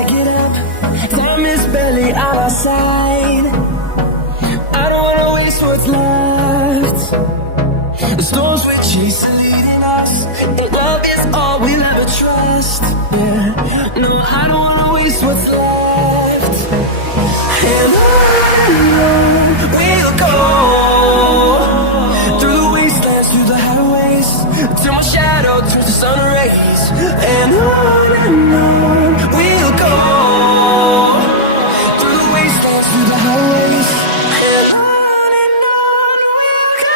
I get up, time is barely on our side. I don't wanna waste what's left. The storms we chase are leading us, and love is all we'll ever trust. Yeah, no, I don't wanna waste what's left. And on we'll go, through the wastelands, through the highways, till my shadow turns to sun rays. And on we'll go, through the wastelands, through the highways, and on we'll go.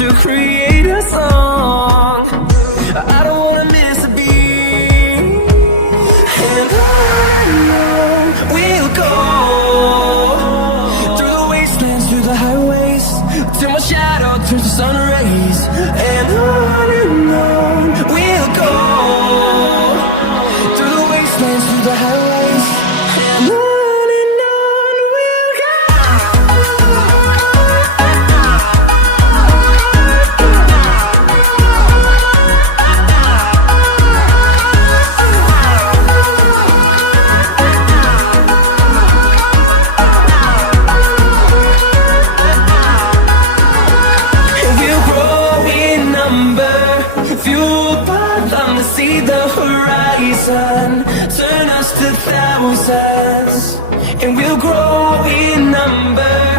To create a song, I don't wanna miss a beat. And on we'll go, through the wastelands, through the highways, till my shadow turns to sun rays. And on we'll go, through the wastelands, through the highways, and on we'll go. Fueled by them to see the horizon, turn us to thousands, and we'll grow in number.